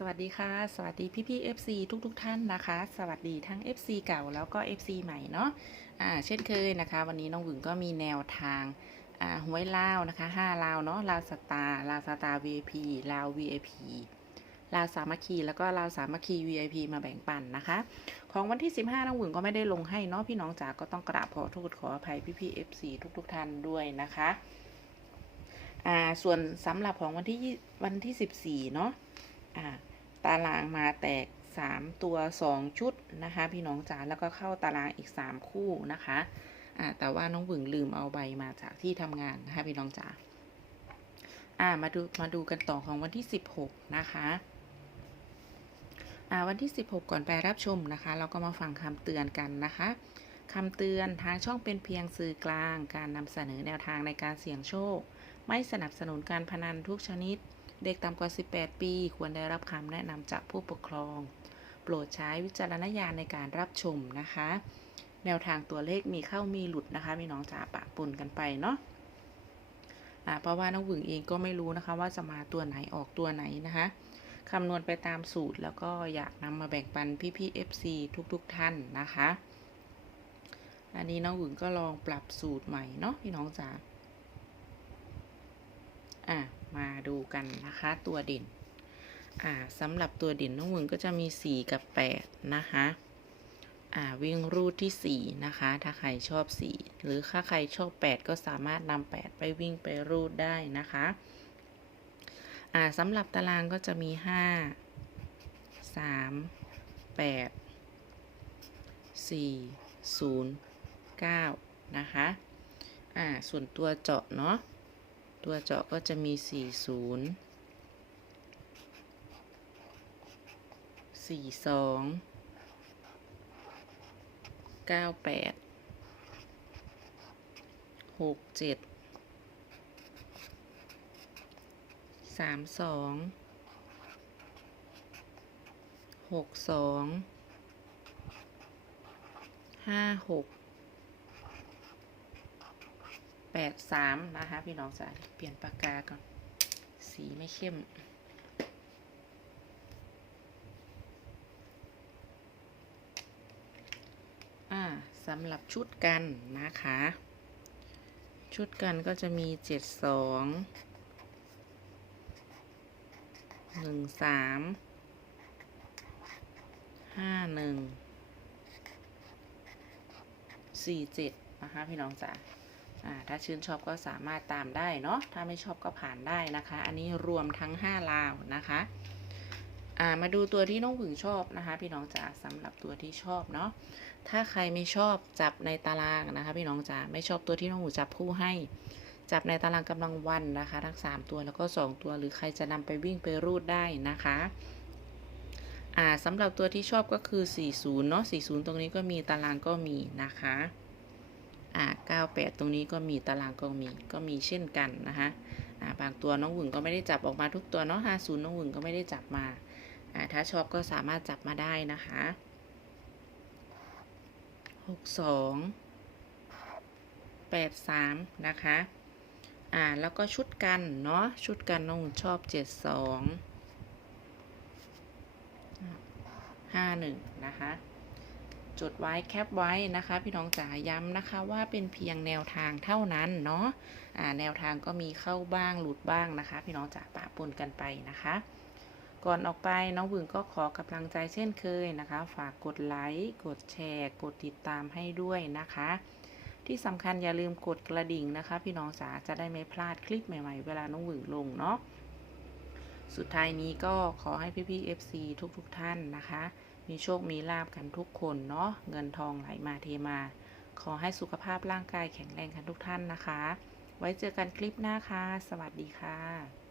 สวัสดีค่ะ สวัสดีพี่พี่ FC ทุกทุกท่านนะคะ สวัสดีทั้ง FC เก่าแล้วก็ FC ใหม่เนาะอ่าเช่นเคยนะคะ วันนี้น้องหวึงก็มีแนวทางอ่าหวยลาวนะคะ5ลาวเนาะลาวสตาร์ลาวสตาร์ VIP ลาว VIP ลาวสามัคคีแล้วก็ลาวสามัคคี VIP มาแบ่งปันนะคะ ของวันที่ 15น้องหวึงก็ไม่ได้ลงให้เนาะพี่น้องจ๋าก็ต้องกราบขอโทษขออภัยพี่พี่ FC ทุกทุกท่านด้วยนะคะอ่าส่วนสำหรับของวันที่วันที่ 14เนาะอ่า ตารางมาแตก 3 ตัว 2 ชุดนะคะ พี่น้องจ๋าแล้วก็เข้าตารางอีก 3 คู่นะคะอ่าแต่ว่าน้องหวึงลืมเอาใบมาจากที่ทำงานนะคะพี่น้องจ๋าอ่ามาดูมาดูกันต่อของวันที่ 16 นะคะอ่าวันที่ 16 ก่อนไปรับชมนะคะ เราก็มาฟังคำเตือนกันนะคะคำเตือนทางช่องเป็นเพียงสื่อกลาง การนำเสนอแนวทางในการเสี่ยงโชค ไม่สนับสนุนการพนันทุกชนิด เด็กต่ำกว่า 18 ปี ควรได้รับคำแนะนำจากผู้ปกครอง โปรดใช้วิจารณญาณในการรับชมนะคะ แนวทางตัวเลขมีเข้ามีหลุดนะคะ มีน้องจ๋าปะปนกันไปเนาะเพราะว่าน้องหวึงเองก็ไม่รู้นะคะ ว่าจะมาตัวไหนออกตัวไหนนะคะคำนวณไปตามสูตรแล้วก็อยากนำมาแบ่งปันพี่ๆ FC ทุกๆท่านนะคะ อันนี้น้องหวึงก็ลองปรับสูตรใหม่เนาะพี่น้องจ๋า อะมาดูกันนะคะตัวเด่น อ่าสำหรับตัวเด่นน้องมึงก็จะมี 4 กับ 8 นะคะอ่าวิ่งรูดที่ 4 นะคะ ถ้าใครชอบ 4 หรือถ้าใครชอบ 8 ก็สามารถนำ8 ไปวิ่งไปรูดได้นะคะอ่าสำหรับตารางก็จะมี 5 3 8 4 0 9 นะคะอ่าส่วนตัวเจาะเนาะ ตัวเจาะก็จะมี 40 42 98 67 32 62 56 แปดสามนะคะ พี่น้องจ๋าเปลี่ยนปากกาก่อน สีไม่เข้มอ่าสำหรับชุดกันนะคะ ชุดกันก็จะมีเจ็ดสองหนึ่งสามห้าหนึ่งสี่เจ็ดนะคะพี่น้องจ๋า ถ้าชื่นชอบก็สามารถตามได้เนาะ ถ้าไม่ชอบก็ผ่านได้นะคะ อันนี้รวมทั้ง 5 ลาวนะคะามาดูตัวที่น้องหวึงชอบนะคะ พี่น้องจ๋าสำหรับตัวที่ชอบเนาะ ถ้าใครไม่ชอบจับในตารางนะคะ พี่น้องจ๋า ไม่ชอบตัวที่น้องหวึงจับคู่ให้ จับในตารางกำลังวันนะคะ ทั้ง 3 ตัวแล้วก็ 2 ตัว หรือใครจะนำไปวิ่งไปรูดได้นะคะสำหรับตัวที่ชอบก็คือ 40 เนาะ40 ตรงนี้ก็มีตารางก็มีนะคะ อ่า98 ตรงนี้ก็มีตารางก็มีก็มีเช่นกันนะคะอ่าบางตัวน้องหวึงก็ไม่ได้จับออกมาทุกตัวเนาะ50 น้องหวึงก็ไม่ได้จับมาอ่าถ้าชอบก็สามารถจับมาได้นะคะ 62 83 นะคะ อ่า แล้วก็ชุดกันเนาะ ชุดกันน้องหวึงชอบ 72 51 นะคะ จดไว้แคปไว้นะคะ พี่น้องจ๋าย้ำนะคะว่าเป็นเพียงแนวทางเท่านั้นเนาะอ่าแนวทางก็มีเข้าบ้างหลุดบ้างนะคะ พี่น้องจ๋าปะปนกันไปนะคะ ก่อนออกไปน้องบึงก็ขอกำลังใจเช่นเคยนะคะ ฝากกดไลค์กดแชร์ กดติดตามให้ด้วยนะคะ ที่สำคัญอย่าลืมกดกระดิ่งนะคะ พี่น้องจ๋าจะได้ไม่พลาดคลิปใหม่ ๆ เวลาน้องบึงลงเนาะ สุดท้ายนี้ก็ขอให้พี่ๆ FC ทุกๆท่านนะคะ มีโชคมีลาบกันทุกคนเนาะเงินทองไหลมาเทมา ขอให้สุขภาพร่างกายแข็งแรงกันทุกท่านนะคะ ไว้เจอกันคลิปหน้าค่ะ สวัสดีค่ะ